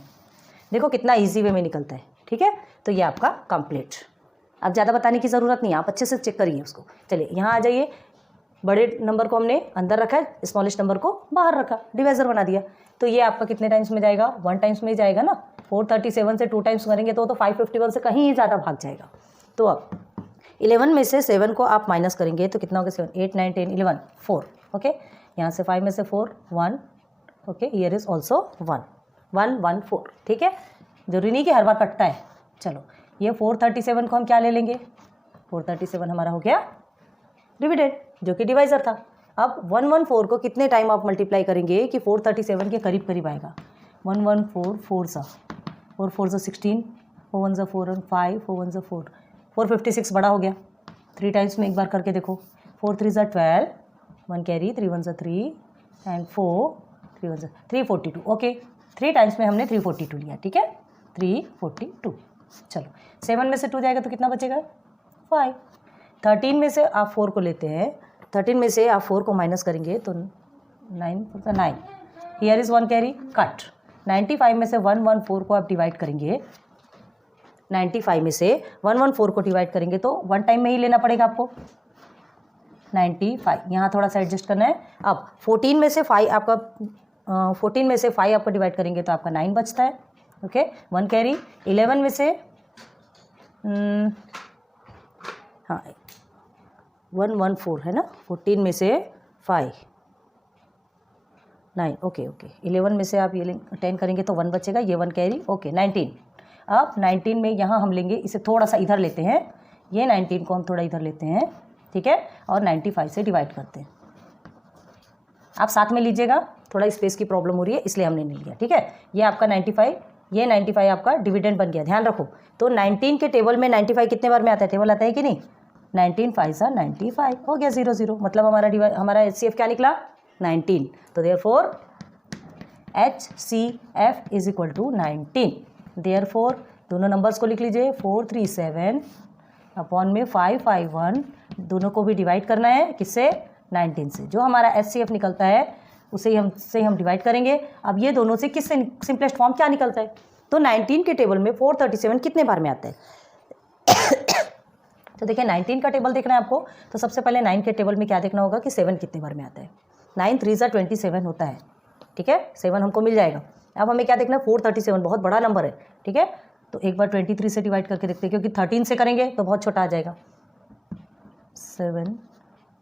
देखो कितना ईजी वे में निकलता है, ठीक है। तो ये आपका कंप्लीट। अब ज़्यादा बताने की ज़रूरत नहीं है, आप अच्छे से चेक करिए उसको। चलिए यहाँ आ जाइए, बड़े नंबर को हमने अंदर रखा है, स्मॉलेस्ट नंबर को बाहर रखा, डिवाइजर बना दिया। तो ये आपका कितने टाइम्स में जाएगा, 1 टाइम्स में ही जाएगा ना। 437 से 2 टाइम्स करेंगे तो 551 से कहीं ज़्यादा भाग जाएगा। तो अब 11 में से 7 को आप माइनस करेंगे तो कितना होगा, 7 8 9 10 11 4। ओके, यहाँ से 5 में से 4 1। ओके, हियर इज ऑल्सो 1 1 1 4, ठीक है, जरूरी नहीं कि हर बार कटता है। चलो ये 437 को हम क्या ले लेंगे, 437 हमारा हो गया डिविडेंड, जो कि डिवाइजर था। अब 114 को कितने टाइम आप मल्टीप्लाई करेंगे कि 437 के करीब करीब आएगा। 114 4 सा 4 4 सा 16, 4 1 सा 4 1 5, 4 1 सा 4 456 बड़ा हो गया। 3 टाइम्स में एक बार करके देखो, 4 3 सा 12, 1 कैरी, 3 1 सा 3 एंड 4 3 1 सा 342। ओके, 3 टाइम्स में हमने 342 लिया, ठीक है, 342। चलो 7 में से 2 जाएगा तो कितना बचेगा, 5। 13 में से आप 4 को लेते हैं, 13 में से आप 4 को माइनस करेंगे तो 9 9, हियर इज 1 कैरी कट। 95 में से 114 को आप डिवाइड करेंगे, 95 में से 114 को डिवाइड करेंगे तो 1 टाइम में ही लेना पड़ेगा आपको। 95 यहाँ थोड़ा सा एडजस्ट करना है। अब 14 में से 5 आपका 14 में से 5 आपको डिवाइड करेंगे तो आपका 9 बचता है। Okay, 1 carry. 11 में से हाँ 114 है ना, 14 में से 5 9। ओके ओके, 11 में से आप ये 10 करेंगे तो 1 बचेगा, ये 1 कैरी। ओके 19। अब 19 में यहाँ हम लेंगे, इसे थोड़ा सा इधर लेते हैं, ये 19 को हम थोड़ा इधर लेते हैं, ठीक है, और 95 से डिवाइड करते हैं। आप साथ में लीजिएगा, थोड़ा स्पेस की प्रॉब्लम हो रही है इसलिए हमने नहीं लिया, ठीक है। ये आपका 95, ये 95 आपका डिविडेंड बन गया, ध्यान रखो। तो 19 के टेबल में 95 कितने बार में आता है, टेबल आता है कि नहीं, 19 5 सा 95 हो गया 0 0, मतलब हमारा HCF क्या निकला, 19। तो therefore HCF is equal to 19। Therefore दोनों नंबर्स को लिख लीजिए, 437 अपॉन में 551, दोनों को भी डिवाइड करना है किससे, 19 से। जो हमारा HCF निकलता है उसे हम डिवाइड करेंगे। अब ये दोनों से किससे सिंपलेस्ट फॉर्म क्या निकलता है, तो 19 के टेबल में 437 कितने बार में आता है। तो देखिए 19 का टेबल देखना है आपको, तो सबसे पहले 9 के टेबल में क्या देखना होगा कि 7 कितने बार में आता है। 9 3 सा 27 होता है, ठीक है, 7 हमको मिल जाएगा। अब हमें क्या देखना है, 437 बहुत बड़ा नंबर है, ठीक है, तो एक बार 23 से डिवाइड करके देखते हैं, क्योंकि 13 से करेंगे तो बहुत छोटा आ जाएगा। 7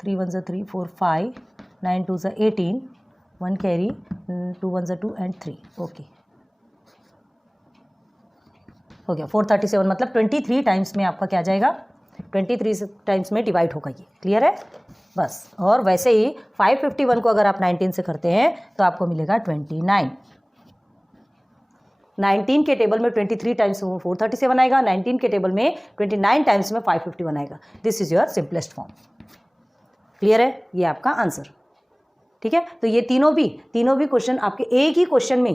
3 1 सा 3 4 5 9 2 सा 18, 1 कैरी, 2 1 सा 2 एंड 3। ओके हो गया 437, मतलब 23 टाइम्स में आपका क्या जाएगा, 23 टाइम्स में डिवाइड होगा। ये क्लियर है बस। और वैसे ही 551 को अगर आप 19 से करते हैं तो आपको मिलेगा 29। 19 के टेबल में 23 टाइम्स में 437 आएगा, 19 के टेबल में 29 टाइम्स में 551 आएगा। This is your simplest form. Clear है, ये आपका आंसर, ठीक है। तो ये तीनों भी क्वेश्चन आपके एक ही क्वेश्चन में,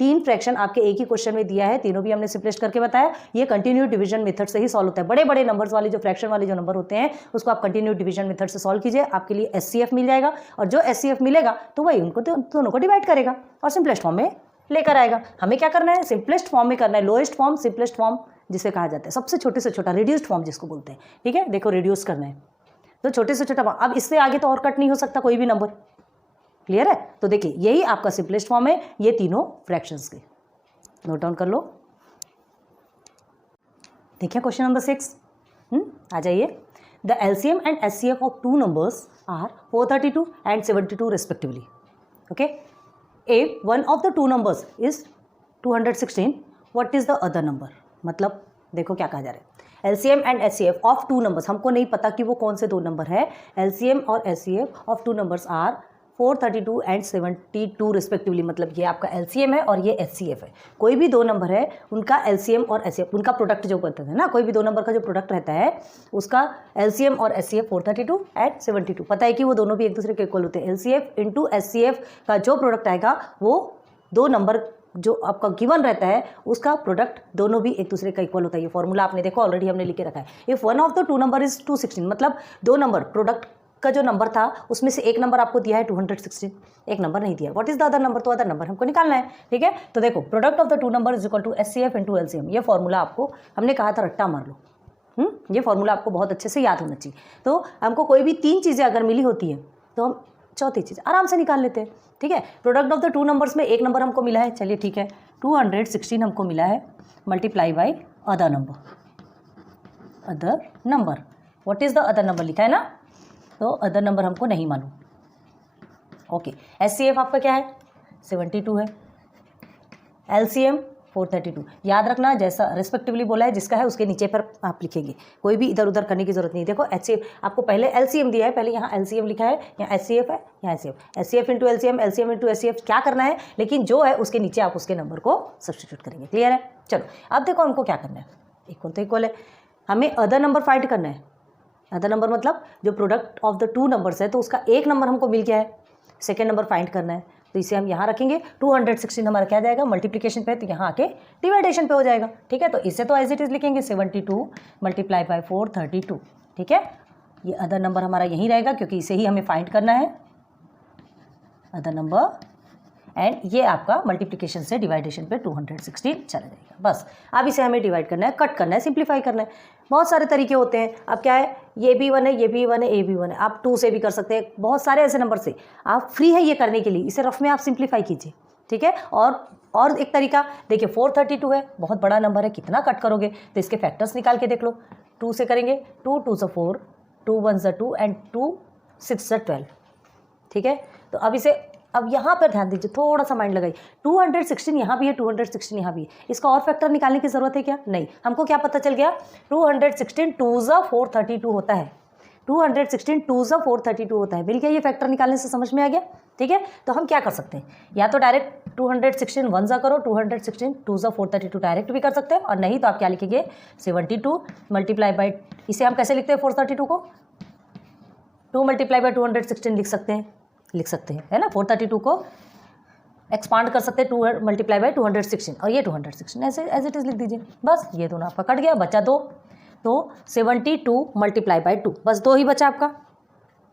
3 फ्रैक्शन आपके एक ही क्वेश्चन में दिया है, तीनों भी हमने सिंपलेस्ट करके बताया। ये कंटिन्यू डिवीजन मेथड से ही सॉल्व होता है। बड़े बड़े नंबर्स वाले जो फ्रैक्शन वाले जो नंबर होते हैं उसको आप कंटिन्यू डिवीजन मेथड से सॉल्व कीजिए, आपके लिए HCF मिल जाएगा, और जो HCF मिलेगा तो वही उनको दोनों को डिवाइड करेगा और सिंपलेस्ट फॉर्म में लेकर आएगा। हमें क्या करना है, सिंपलेस्ट फॉर्म में करना है, लोएस्ट फॉर्म सिंपलेस्ट फॉर्म जिसे कहा जाता है, सबसे छोटे से छोटा रिड्यूस्ड फॉर्म जिसको बोलते हैं, ठीक है। देखो रिड्यूस करना है तो छोटे से छोटा, अब इससे आगे तो और कट नहीं हो सकता कोई भी नंबर। क्लियर है, तो देखिए यही आपका सिंपलेस्ट फॉर्म है, ये तीनों फ्रैक्शंस के। नोट डाउन कर लो। देखिए क्वेश्चन नंबर 6, आ जाइए। The LCM and HCF of 2 numbers are 432 and 72 respectively. Okay, if one of the two numbers is 216 what is the other number. मतलब देखो क्या कहा जा रहा है, LCM and HCF of two numbers, हमको नहीं पता कि वो कौन से दो नंबर है। एलसीएम और HCF of two numbers are 432 and 72 respectively. मतलब ये आपका एलसीएम है और ये एचसीएफ है। कोई भी दो नंबर है उनका एलसीएम और एचसीएफ, उनका प्रोडक्ट जो बनता है ना, कोई भी दो नंबर का जो प्रोडक्ट रहता है उसका एलसीएम और एचसीएफ 432 एंड 72। पता है कि वो दोनों भी एक दूसरे के इक्वल होते हैं। एलसीएफ इंटू एचसीएफ का जो प्रोडक्ट आएगा वो दो नंबर जो आपका गिवन रहता है उसका प्रोडक्ट दोनों भी एक दूसरे का इक्वल होता है। ये फॉर्मूला आपने देखो ऑलरेडी हमने लिख के रखा है। If one of the two number is 216, मतलब दो नंबर प्रोडक्ट का जो नंबर था उसमें से एक नंबर आपको दिया है 216, एक नंबर नहीं दिया। What is the other number, तो अदर नंबर हमको निकालना है। ठीक है, तो देखो product of the two number is equal to HCF into LCM. ये फॉर्मूला आपको हमने कहा था रट्टा मार लो। ये फॉर्मूला आपको बहुत अच्छे से याद होना चाहिए। तो हमको कोई भी तीन चीज़ें अगर मिली होती है तो हम चौथी चीज़ आराम से निकाल लेते हैं। ठीक है, product of the two numbers में एक नंबर हमको मिला है, चलिए ठीक है 216 हमको मिला है, multiply by other number. Other number, what is the other number लिखा है ना, तो अदर नंबर हमको नहीं मालूम। ओके, एचसीएफ आपका क्या है 72 है, एलसीएम 432। याद रखना जैसा रिस्पेक्टिवली बोला है जिसका है उसके नीचे पर आप लिखेंगे, कोई भी इधर उधर करने की जरूरत नहीं। देखो एचसीएफ आपको पहले एलसीएम दिया है, पहले यहाँ एलसीएम लिखा है, यहाँ एचसीएफ है, यहाँ HCF. HCF into LCM, LCM into HCF क्या करना है, लेकिन जो है उसके नीचे आप उसके नंबर को सब्सटीट्यूट करेंगे। क्लियर है, चलो अब देखो हमको क्या करना है, इक्वल तो इक्वल है, हमें अदर नंबर फाइंड करना है। अदर नंबर मतलब जो product of the two numbers है तो उसका एक नंबर हमको मिल गया है, सेकेंड नंबर फाइंड करना है। तो इसे हम यहाँ रखेंगे, 216 हमारा क्या जाएगा मल्टीप्लिकेशन पे, तो यहाँ आके डिवाइडेशन पे हो जाएगा। ठीक है, तो इसे तो एज इट इज लिखेंगे 72 मल्टीप्लाई बाई 432। ठीक है, ये अदर नंबर हमारा यहीं रहेगा क्योंकि इसे ही हमें फाइंड करना है, अदर नंबर। एंड ये आपका मल्टीप्लिकेशन से डिवाइडेशन पे 216 चला जाएगा। बस अब इसे हमें डिवाइड करना है, कट करना है, सिंप्लीफाई करना है। बहुत सारे तरीके होते हैं। अब क्या है, ये भी वन है, ये भी वन है, ए भी वन है, आप 2 से भी कर सकते हैं। बहुत सारे ऐसे नंबर से आप फ्री है ये करने के लिए, इसे रफ में आप सिंप्लीफाई कीजिए। ठीक है, और एक तरीका देखिए 432 है, बहुत बड़ा नंबर है, कितना कट करोगे, तो इसके फैक्टर्स निकाल के देख लो। 2 से करेंगे, 2 2 से 4, 2 1 से 2 एंड 2 6 से 12। ठीक है, तो अब इसे अब यहाँ पर ध्यान दीजिए, थोड़ा सा माइंड लगाइए। 216 यहाँ भी है, 216 यहाँ भी है, इसका और फैक्टर निकालने की ज़रूरत है क्या, नहीं। हमको क्या पता चल गया, 216 2 ज़ा 432 होता है, 216 2 ज़ा 432 होता है, मिल गया। ये फैक्टर निकालने से समझ में आ गया। ठीक है, तो हम क्या कर सकते हैं, या तो डायरेक्ट 216 1 ज़ा करो, 216 2 ज़ा 432 डायरेक्ट भी कर सकते हैं, और नहीं तो आप क्या लिखेंगे 72 मल्टीप्लाई बाई, इसे हम कैसे लिखते हैं 432 को 2 मल्टीप्लाई बाई 216 लिख सकते हैं, है ना। 432 को एक्सपांड कर सकते हैं 2 मल्टीप्लाई बाई 216, और ये 216 ऐसे एज इट इज़ लिख दीजिए। बस ये दोनों आपका कट गया, बचा 2, तो 72 मल्टीप्लाई बाई 2, बस 2 ही बचा आपका।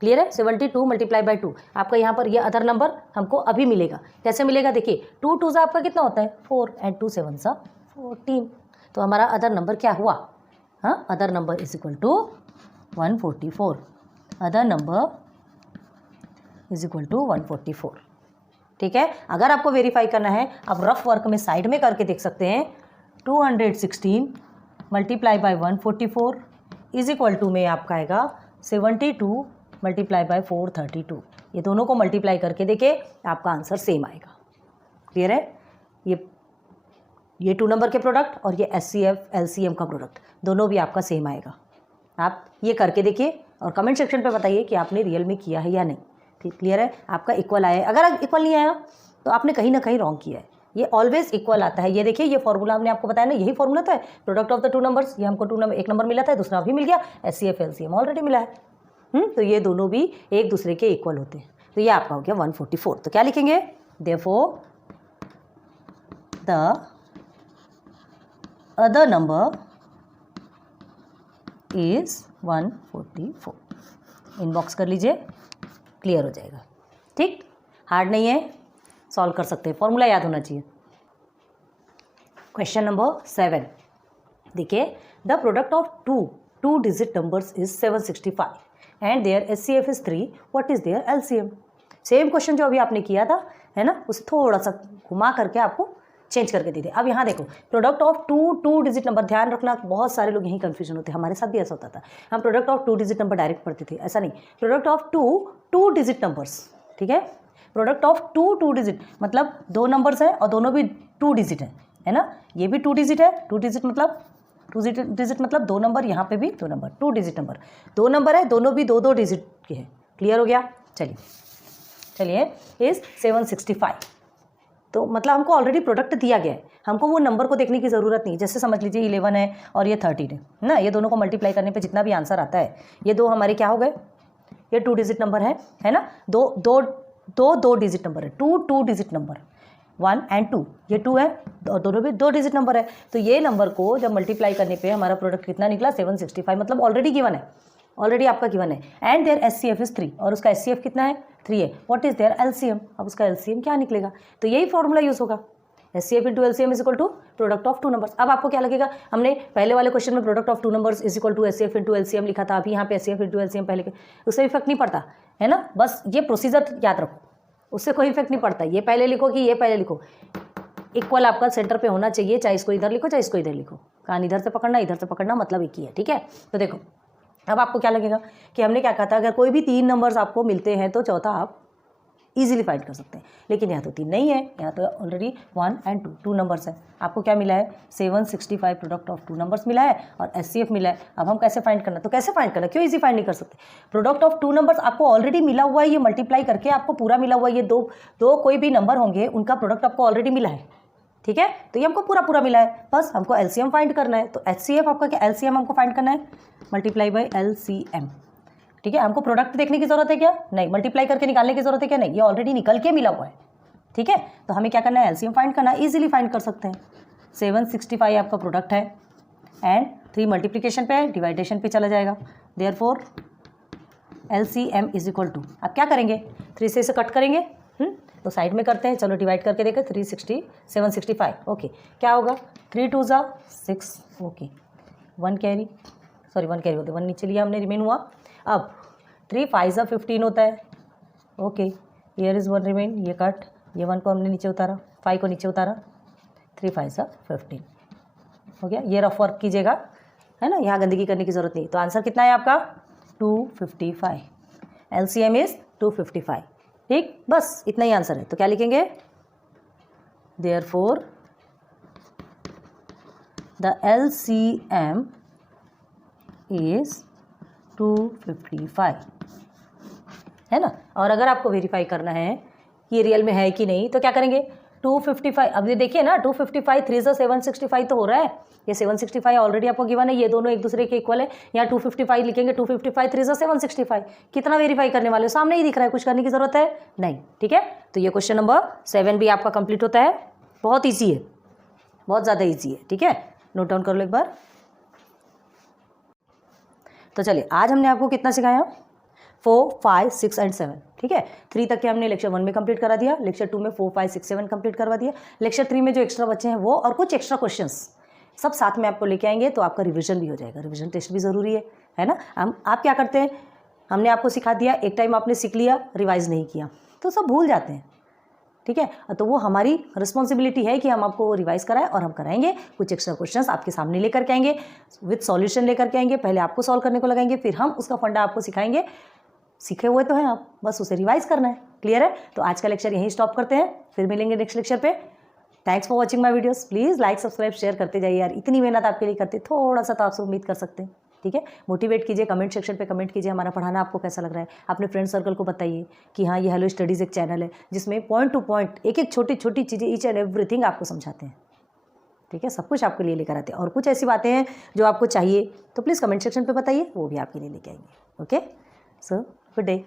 क्लियर है, 72 मल्टीप्लाई बाई 2 आपका यहाँ पर ये अदर नंबर हमको अभी मिलेगा। कैसे मिलेगा, देखिए 2 2 सा आपका कितना होता है 4 एंड 2 7 सा 14, तो हमारा अदर नंबर क्या हुआ, हाँ, other number is equal to 144। Other number is equal to 144। ठीक है, अगर आपको वेरीफाई करना है आप रफ वर्क में साइड में करके देख सकते हैं। 216 multiply by 144 is equal to में आपका आएगा 72 मल्टीप्लाई बाई 432। ये दोनों को मल्टीप्लाई करके देखिए, आपका आंसर सेम आएगा। क्लियर है, ये 2 नंबर के प्रोडक्ट और ये एचसीएफ एलसीएम का प्रोडक्ट दोनों भी आपका सेम आएगा। आप ये करके देखिए और कमेंट सेक्शन पे बताइए कि आपने रियल में किया है या नहीं। ठीक, क्लियर है, आपका इक्वल आया है। अगर इक्वल नहीं आया तो आपने कहीं ना कहीं रॉन्ग किया है। ये ऑलवेज इक्वल आता है। ये देखिए, ये फॉर्मूला हमने आपको बताया ना, यही फॉर्मूला तो है product of the two numbers. ये हमको एक नंबर मिला था, दूसरा भी मिल गया, एचसीएफ एलसीएम ऑलरेडी मिला है। तो ये दोनों भी एक दूसरे के इक्वल होते हैं। तो ये आपका हो गया 144। तो क्या लिखेंगे, therefore the other number is 144। Inbox कर लीजिए, क्लियर हो जाएगा। ठीक, हार्ड नहीं है, सॉल्व कर सकते हैं, फॉर्मूला याद होना चाहिए। क्वेश्चन नंबर 7 देखिए, the product of two digit numbers is 765 and their HCF is 3, what is their LCM. Same question जो अभी आपने किया था, है ना, उसे थोड़ा सा घुमा करके आपको चेंज करके दे दे। अब यहाँ देखो, product of two digit number, ध्यान रखना बहुत सारे लोग यहीं कंफ्यूजन होते हैं, हमारे साथ भी ऐसा होता था। हम product of 2 digit number direct पढ़ते थे, ऐसा नहीं, product of two digit numbers. ठीक है, प्रोडक्ट ऑफ टू डिजिट मतलब 2 नंबर्स हैं और दोनों भी 2 डिजिट है ना, ये भी 2 डिजिट है, 2 डिजिट मतलब 2 डिजिट मतलब 2 नंबर, यहाँ पे भी 2 नंबर, 2 डिजिट नंबर, 2 नंबर है, दोनों भी 2 डिजिट के हैं। क्लियर हो गया? चलिए इज 765। तो मतलब हमको ऑलरेडी प्रोडक्ट दिया गया है, हमको वो नंबर को देखने की ज़रूरत नहीं। जैसे समझ लीजिए 11 है और ये 13 है ना, ये दोनों को मल्टीप्लाई करने पे जितना भी आंसर आता है, ये दो हमारे क्या हो गए, ये 2 डिजिट नंबर है ना, दो डिजिट नंबर है, 2 डिजिट नंबर 1 एंड 2, ये 2 है और दोनों भी 2 डिजिट नंबर है। तो ये नंबर को जब मल्टीप्लाई करने पे हमारा प्रोडक्ट कितना निकला 765, मतलब ऑलरेडी गिवन है, ऑलरेडी आपका गिवन है। एंड देयर एचसीएफ इज 3 और उसका एचसीएफ कितना है 3 है। व्हाट इज देयर एलसीएम, अब उसका एलसीएम क्या निकलेगा, तो यही फॉर्मूला यूज होगा, HCF into LCM is equal to product of 2 numbers. अब आपको क्या लगेगा, हमने पहले वाले क्वेश्चन में product of 2 numbers is equal to HCF into LCM लिखा था, अभी यहाँ पे एचसीएफ इंटू एलसीएम पहले के, उससे इफेक्ट नहीं पड़ता है ना, बस ये प्रोसीजर याद रखो, उससे कोई इफेक्ट नहीं पड़ता। ये पहले लिखो कि ये पहले लिखो, इक्वल आपका सेंटर पे होना चाहिए, चाहे इसको इधर लिखो चाहे इसको इधर लिखो, कान इधर से पकड़ना इधर से पकड़ना, मतलब एक ही है। ठीक है, तो देखो अब आपको क्या लगेगा कि हमने क्या कहा था, अगर कोई भी 3 नंबर्स आपको मिलते हैं तो चौथा आप इजीली फाइंड कर सकते हैं, लेकिन यहाँ तो 3 नहीं है, यहाँ तो ऑलरेडी 1 एंड 2 नंबर्स है। आपको क्या मिला है 765 प्रोडक्ट ऑफ 2 नंबर्स मिला है और एचसीएफ मिला है। अब हम कैसे फाइंड करना, तो कैसे फाइंड करना, क्यों इजी फाइंड नहीं कर सकते, प्रोडक्ट ऑफ 2 नंबर्स आपको ऑलरेडी मिला हुआ है, ये मल्टीप्लाई करके आपको पूरा मिला हुआ है, ये दो कोई भी नंबर होंगे उनका प्रोडक्ट आपको ऑलरेडी मिला है। ठीक है, तो ये हमको पूरा मिला है, बस हमको एलसीएम फाइंड करना है। तो एचसीएफ आपका क्या, एलसीएम हमको फाइंड करना है मल्टीप्लाई बाय एलसीएम। ठीक है, हमको प्रोडक्ट देखने की जरूरत है क्या, नहीं, मल्टीप्लाई करके निकालने की जरूरत है क्या, नहीं, ये ऑलरेडी निकल के मिला हुआ है। ठीक है, तो हमें क्या करना है, एलसीएम फाइंड करना है, इजीली फाइंड कर सकते हैं। 765 आपका प्रोडक्ट है एंड 3 मल्टीप्लीकेशन पे है, डिवाइडेशन पे चला जाएगा, therefore LCM is equal to, आप क्या करेंगे 3 से इसे कट करेंगे, तो साइड में करते हैं, चलो डिवाइड करके देखें, 765 ओके, क्या होगा 3 2 ज़ा 6 ओके, 1 कैरी होते 1 नीचे लिया हमने, रिमेन हुआ। अब 3 5 ज़ा 15 होता है, ओके, हियर इज़ 1 रिमेन, ये कट, ये 1 को हमने नीचे उतारा, 5 को नीचे उतारा, 3 5 ज़ा 15 हो गया। ये रफ वर्क कीजिएगा, है ना, यहाँ गंदगी करने की ज़रूरत नहीं। तो आंसर कितना है आपका 255, एलसीएम इज़ 255। ठीक, बस इतना ही आंसर है। तो क्या लिखेंगे, देयरफॉर द एलसीएम इज 255, है ना। और अगर आपको वेरीफाई करना है कि ये रियल में है कि नहीं, तो क्या करेंगे 255, अब ये देखिए ना 255 3 से 765 तो हो रहा है, ये 765 ऑलरेडी आपको गिवन है, ये दोनों एक दूसरे के इक्वल है। यहाँ 255 लिखेंगे, 255 3 से 765, कितना वेरीफाई करने वाले हो, सामने ही दिख रहा है, कुछ करने की जरूरत है नहीं। ठीक है, तो ये क्वेश्चन नंबर 7 भी आपका कंप्लीट होता है, बहुत ईजी है, बहुत ज़्यादा ईजी है। ठीक है, नोट डाउन कर लो एक बार। तो चलिए आज हमने आपको कितना सिखाया, 4 5 6 एंड 7। ठीक है, 3 तक के हमने लेक्चर 1 में कंप्लीट करा दिया, लेक्चर 2 में 4 5 6 7 कंप्लीट करवा दिया, लेक्चर 3 में जो एक्स्ट्रा बच्चे हैं वो और कुछ एक्स्ट्रा क्वेश्चंस सब साथ में आपको लेके आएंगे, तो आपका रिवीजन भी हो जाएगा, रिवीजन टेस्ट भी ज़रूरी है ना। आप क्या करते हैं, हमने आपको सिखा दिया, एक टाइम आपने सीख लिया, रिवाइज नहीं किया तो सब भूल जाते हैं। ठीक है, तो वो हमारी रिस्पॉन्सिबिलिटी है कि हम आपको रिवाइज कराएं, और हम कराएंगे। कुछ एक्स्ट्रा क्वेश्चंस आपके सामने लेकर के आएंगे, विद सॉल्यूशन लेकर के आएंगे, पहले आपको सॉल्व करने को लगाएंगे, फिर हम उसका फंडा आपको सिखाएंगे। सीखे हुए तो हैं आप, बस उसे रिवाइज करना है। क्लियर है, तो आज का लेक्चर यहीं स्टॉप करते हैं, फिर मिलेंगे नेक्स्ट लेक्चर पे। Thanks for watching my videos, please like subscribe share करते जाइए यार, इतनी मेहनत आपके लिए करते, थोड़ा सा तो आपसे उम्मीद कर सकते हैं। ठीक है, मोटिवेट कीजिए, कमेंट सेक्शन पे कमेंट कीजिए, हमारा पढ़ाना आपको कैसा लग रहा है। अपने फ्रेंड सर्कल को बताइए कि हाँ, ये हेलो स्टडीज़ एक चैनल है जिसमें पॉइंट टू पॉइंट एक एक छोटी छोटी चीज़ें, ईच एंड एवरीथिंग आपको समझाते हैं। ठीक है, सब कुछ आपके लिए लेकर आते हैं, और कुछ ऐसी बातें हैं जो आपको चाहिए तो प्लीज़ कमेंट सेक्शन पे बताइए, वो भी आपके लिए लेके आएंगे। Okay, so good day.